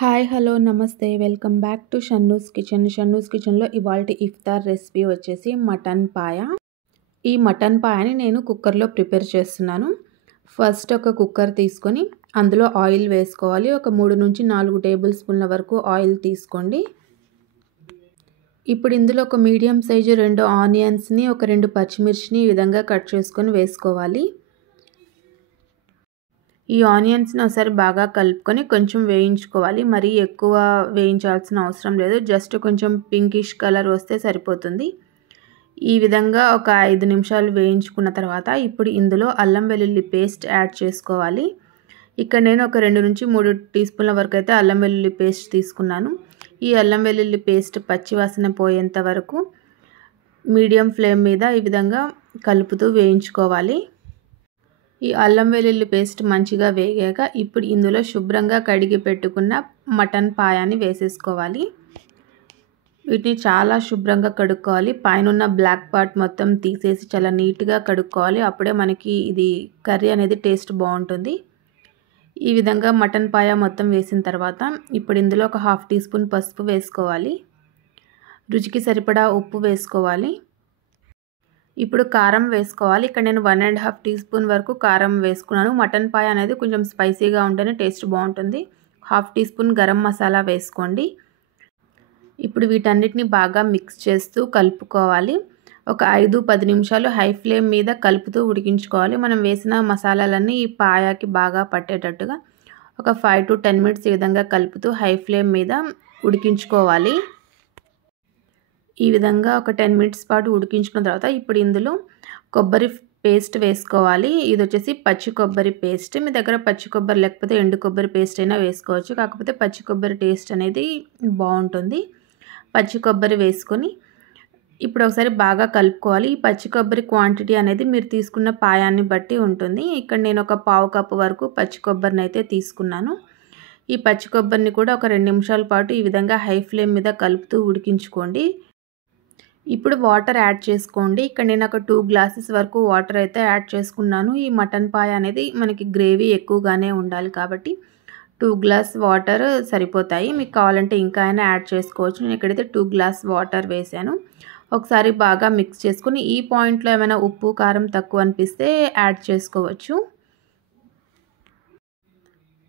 Hi hello నమస్తే welcome back to Shannu's కిచెన్లో ఇవాల్టి ఇఫ్తార్ రెసిపీ వచ్చేసి మటన్ పాయ. ఈ మటన్ పాయని నేను కుక్కర్లో ప్రిపేర్ చేస్తున్నాను. ఫస్ట్ ఒక కుక్కర్ తీసుకొని అందులో ఆయిల్ వేసుకోవాలి. ఒక 3 నుంచి 4 టేబుల్ స్పూన్ల వరకు ఆయిల్ తీసుకోండి. ఇప్పుడు ఇందులో ఒక మీడియం సైజు 2 ఆనియన్స్ని, ఒక 2 పచ్చిమిర్చిని ఈ విధంగా కట్ చేసుకొని వేసుకోవాలి. ఈ ఆనియన్స్ని ఒకసారి బాగా కలుపుకొని కొంచెం వేయించుకోవాలి. మరీ ఎక్కువ వేయించాల్సిన అవసరం లేదు, జస్ట్ కొంచెం పింకిష్ కలర్ వస్తే సరిపోతుంది. ఈ విధంగా ఒక 5 నిమిషాలు వేయించుకున్న తర్వాత ఇప్పుడు ఇందులో అల్లం వెల్లుల్లి పేస్ట్ యాడ్ చేసుకోవాలి. ఇక్కడ నేను ఒక 2 నుంచి 3 టీ స్పూన్ల వరకు అయితే అల్లం వెల్లుల్లి పేస్ట్ తీసుకున్నాను. ఈ అల్లం వెల్లుల్లి పేస్ట్ పచ్చివాసన పోయేంత వరకు మీడియం ఫ్లేమ్ మీద ఈ విధంగా కలుపుతూ వేయించుకోవాలి. ఈ అల్లం వెల్లుల్లి పేస్ట్ మంచిగా వేగాక ఇప్పుడు ఇందులో శుభ్రంగా కడిగి పెట్టుకున్న మటన్ పాయాని వేసేసుకోవాలి. వీటిని చాలా శుభ్రంగా కడుక్కోవాలి. పైన బ్లాక్ పార్ట్ మొత్తం తీసేసి చాలా నీట్గా కడుక్కోవాలి. అప్పుడే మనకి ఇది కర్రీ అనేది టేస్ట్ బాగుంటుంది. ఈ విధంగా మటన్ పాయ మొత్తం వేసిన తర్వాత ఇప్పుడు ఇందులో ఒక 1/2 టీ స్పూన్ పసుపు వేసుకోవాలి. రుచికి సరిపడా ఉప్పు వేసుకోవాలి. ఇప్పుడు కారం వేసుకోవాలి. ఇక్కడ నేను 1.5 టీ స్పూన్ వరకు కారం వేసుకున్నాను. మటన్ పాయ అనేది కొంచెం స్పైసీగా ఉంటేనే టేస్ట్ బాగుంటుంది. 1/2 టీ స్పూన్ గరం మసాలా వేసుకోండి. ఇప్పుడు వీటన్నిటిని బాగా మిక్స్ చేస్తూ కలుపుకోవాలి. ఒక 5-10 నిమిషాలు హై ఫ్లేమ్ మీద కలుపుతూ ఉడికించుకోవాలి. మనం వేసిన మసాలాలన్నీ ఈ పాయకి బాగా పట్టేటట్టుగా ఒక 5 to 10 మినిట్స్ ఈ విధంగా కలుపుతూ హై ఫ్లేమ్ మీద ఉడికించుకోవాలి. ఈ విధంగా ఒక 10 మినిట్స్ పాటు ఉడికించుకున్న తర్వాత ఇప్పుడు ఇందులో కొబ్బరి పేస్ట్ వేసుకోవాలి. ఇది వచ్చేసి పచ్చి కొబ్బరి పేస్ట్. మీ దగ్గర పచ్చి కొబ్బరి లేకపోతే ఎండు కొబ్బరి పేస్ట్ అయినా వేసుకోవచ్చు. కాకపోతే పచ్చి కొబ్బరి టేస్ట్ అనేది బాగుంటుంది. పచ్చి కొబ్బరి వేసుకొని ఇప్పుడు ఒకసారి బాగా కలుపుకోవాలి. ఈ పచ్చి కొబ్బరి క్వాంటిటీ అనేది మీరు తీసుకున్న పాయాన్ని బట్టి ఉంటుంది. ఇక్కడ నేను ఒక 1/2 కప్పు వరకు పచ్చి కొబ్బరిని అయితే తీసుకున్నాను. ఈ పచ్చి కొబ్బరిని కూడా ఒక 2 నిమిషాల పాటు ఈ విధంగా హై ఫ్లేమ్ మీద కలుపుతూ ఉడికించుకోండి. ఇప్పుడు వాటర్ యాడ్ చేసుకోండి. ఇక్కడ నేను ఒక 2 గ్లాసెస్ వరకు వాటర్ అయితే యాడ్ చేసుకున్నాను. ఈ మటన్ పాయ అనేది మనకి గ్రేవీ ఎక్కువగానే ఉండాలి కాబట్టి 2 గ్లాస్ వాటర్ సరిపోతాయి. మీకు కావాలంటే ఇంకా అయినా యాడ్ చేసుకోవచ్చు. నేను ఇక్కడైతే 2 గ్లాస్ వాటర్ వేసాను. ఒకసారి బాగా మిక్స్ చేసుకుని ఈ పాయింట్లో ఏమైనా ఉప్పు కారం తక్కువ అనిపిస్తే యాడ్ చేసుకోవచ్చు.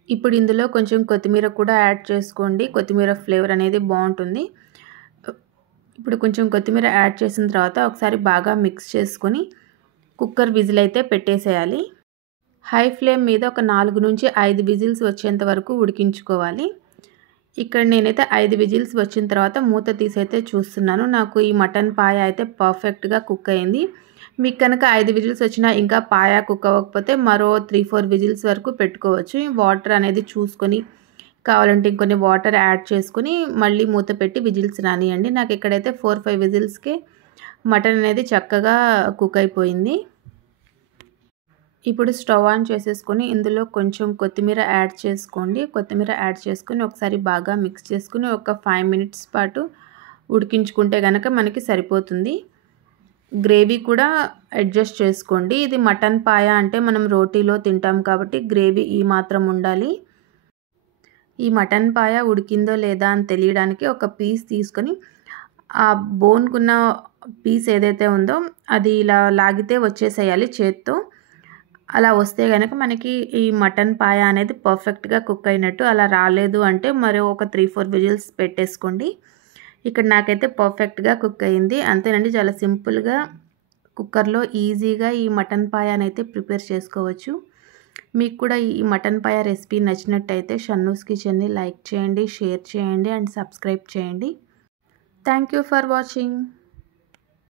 ఇప్పుడు ఇందులో కొంచెం కొత్తిమీర కూడా యాడ్ చేసుకోండి. కొత్తిమీర ఫ్లేవర్ అనేది బాగుంటుంది. ఇప్పుడు కొంచెం కొత్తిమీర యాడ్ చేసిన తర్వాత ఒకసారి బాగా మిక్స్ చేసుకొని కుక్కర్ విజిల్ అయితే పెట్టేసేయాలి. హై ఫ్లేమ్ మీద ఒక 4 నుంచి 5 విజిల్స్ వచ్చేంత వరకు ఉడికించుకోవాలి. ఇక్కడ నేనైతే 5 విజిల్స్ వచ్చిన తర్వాత మూత తీసైతే చూస్తున్నాను. నాకు ఈ మటన్ పాయ అయితే పర్ఫెక్ట్గా కుక్ అయింది. మీకు కనుక 5 విజిల్స్ వచ్చినా ఇంకా పాయ కుక్ అవ్వకపోతే మరో 3-4 విజిల్స్ వరకు పెట్టుకోవచ్చు. వాటర్ అనేది చూసుకొని కావాలంటే ఇంకొన్ని వాటర్ యాడ్ చేసుకుని మళ్ళీ మూత పెట్టి విజిల్స్ రానియండి. నాకు ఇక్కడైతే 4-5 విజిల్స్కే మటన్ అనేది చక్కగా కుక్ అయిపోయింది. ఇప్పుడు స్టవ్ ఆన్ చేసేసుకొని ఇందులో కొంచెం కొత్తిమీర యాడ్ చేసుకోండి. కొత్తిమీర యాడ్ చేసుకుని ఒకసారి బాగా మిక్స్ చేసుకుని ఒక 5 మినిట్స్ పాటు ఉడికించుకుంటే కనుక మనకి సరిపోతుంది. గ్రేవీ కూడా అడ్జస్ట్ చేసుకోండి. ఇది మటన్ పాయ అంటే మనం రోటీలో తింటాం కాబట్టి గ్రేవీ ఈ మాత్రం ఉండాలి. ఈ మటన్ పాయ ఉడికిందో లేదా అని తెలియడానికి ఒక పీస్ తీసుకొని ఆ బోన్కున్న పీస్ ఏదైతే ఉందో అది ఇలా లాగితే వచ్చేసేయాలి చేత్తో. అలా వస్తే కనుక మనకి ఈ మటన్ పాయ అనేది పర్ఫెక్ట్గా కుక్ అయినట్టు. అలా రాలేదు అంటే మరో ఒక 3-4 విజిల్స్ పెట్టేసుకోండి. ఇక్కడ నాకైతే పర్ఫెక్ట్గా కుక్ అయింది. అంతేనండి, చాలా సింపుల్గా కుక్కర్లో ఈజీగా ఈ మటన్ పాయని అయితే ప్రిపేర్ చేసుకోవచ్చు. మీకు కూడా ఈ మటన్ పాయ రెసిపీ నచ్చినట్టయితే షన్నూస్ కిచెన్ని లైక్ చేయండి, షేర్ చేయండి అండ్ సబ్స్క్రైబ్ చేయండి. Thank you for watching.